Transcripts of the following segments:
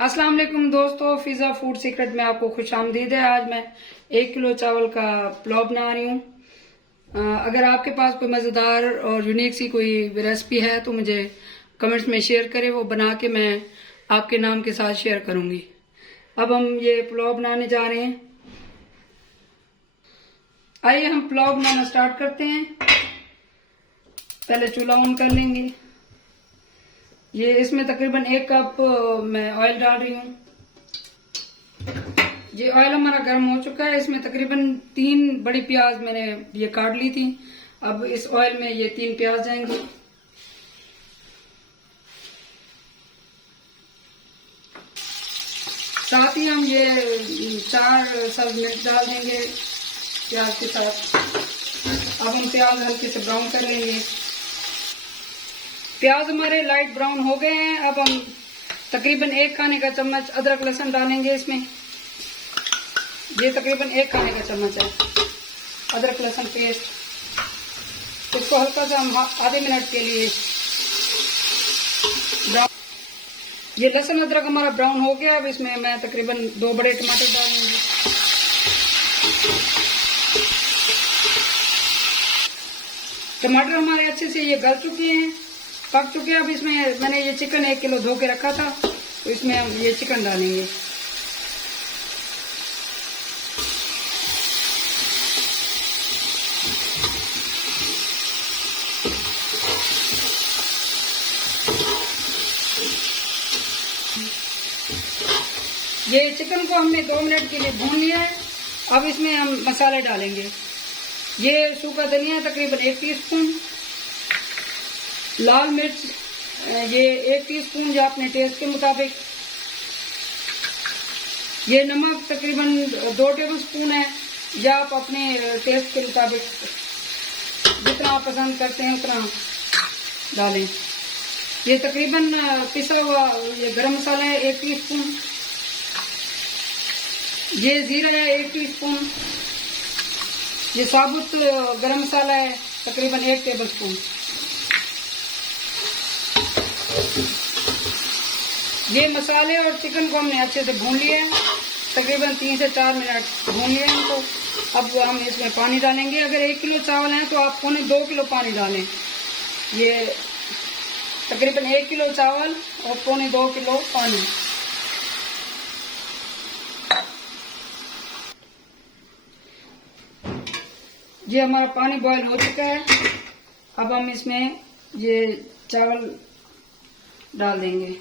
अस्सलाम वालेकुम दोस्तों, फिजा फूड सीक्रेट में आपको खुशामदीद है। आज मैं 1 किलो चावल का पुलाव बना रही हूँ। अगर आपके पास कोई मज़ेदार और यूनिक सी कोई रेसिपी है तो मुझे कमेंट्स में शेयर करें, वो बना के मैं आपके नाम के साथ शेयर करूंगी। अब हम ये पुलाव बनाने जा रहे हैं। आइए हम पुलाव बनाना स्टार्ट करते हैं। पहले चूल्हा ऑन कर लेंगे। ये इसमें तकरीबन 1 कप मैं ऑयल डाल रही हूँ। ये ऑयल हमारा गर्म हो चुका है। इसमें तकरीबन 3 बड़ी प्याज मैंने ये काट ली थी। अब इस ऑयल में ये 3 प्याज जाएंगे। साथ ही हम ये 4 सब्ज मिर्च डाल देंगे प्याज के साथ। अब हम प्याज हल्के से ब्राउन कर लेंगे। प्याज हमारे लाइट ब्राउन हो गए हैं। अब हम तकरीबन 1 खाने का चम्मच अदरक लहसुन डालेंगे इसमें। ये तकरीबन 1 खाने का चम्मच है अदरक लहसुन पेस्ट। इसको हल्का सा हम आधे मिनट के लिए ब्राउन। ये लहसुन अदरक हमारा ब्राउन हो गया। अब इसमें मैं तकरीबन 2 बड़े टमाटर डालूंगी। टमाटर हमारे अच्छे से ये गल चुके हैं, पक चुके हैं। अब इसमें मैंने ये चिकन 1 किलो धो के रखा था, तो इसमें हम ये चिकन डालेंगे। ये चिकन को हमने 2 मिनट के लिए भून लिया है। अब इसमें हम मसाले डालेंगे। ये सूखा धनिया तकरीबन 1 टीस्पून, लाल मिर्च ये 1 टीस्पून या अपने टेस्ट के मुताबिक। ये नमक तकरीबन 2 टेबलस्पून है, या आप अपने टेस्ट के मुताबिक जितना आप पसंद करते हैं उतना डालें। ये तकरीबन पिसा हुआ ये गरम मसाला है 1 टीस्पून। ये जीरा है 1 टीस्पून। ये साबुत गरम मसाला है तकरीबन 1 टेबलस्पून। ये मसाले और चिकन को हमने अच्छे से भून लिया है। तकरीबन 3 से 4 मिनट भून लिया है इनको। अब हम इसमें पानी डालेंगे। अगर 1 किलो चावल है तो आप 2.25 किलो पानी डालें। ये तकरीबन 1 किलो चावल और 2.25 किलो पानी। ये हमारा पानी बॉयल हो चुका है। अब हम इसमें ये चावल डाल देंगे।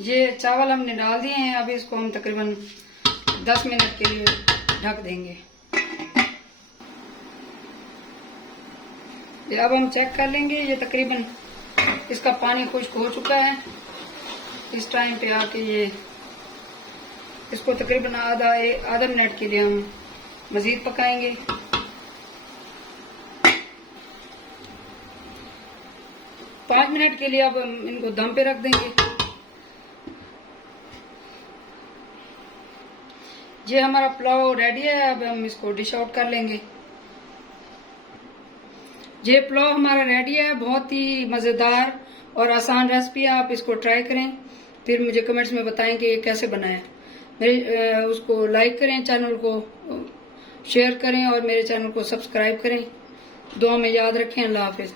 ये चावल हमने डाल दिए हैं। अब इसको हम तकरीबन 10 मिनट के लिए ढक देंगे। अब हम चेक कर लेंगे। ये तकरीबन इसका पानी खुश्क हो चुका है। इस टाइम पे आके ये इसको तकरीबन आधा मिनट के लिए हम मजीद पकाएंगे। 5 मिनट के लिए अब हम इनको दम पे रख देंगे। ये हमारा पुलाव रेडी है। अब हम इसको डिश आउट कर लेंगे। ये पुलाव हमारा रेडी है। बहुत ही मज़ेदार और आसान रेसिपी है। आप इसको ट्राई करें, फिर मुझे कमेंट्स में बताएं कि ये कैसे बना है। मेरे उसको लाइक करें, चैनल को शेयर करें और मेरे चैनल को सब्सक्राइब करें। दुआ में याद रखें। अल्लाह हाफिज।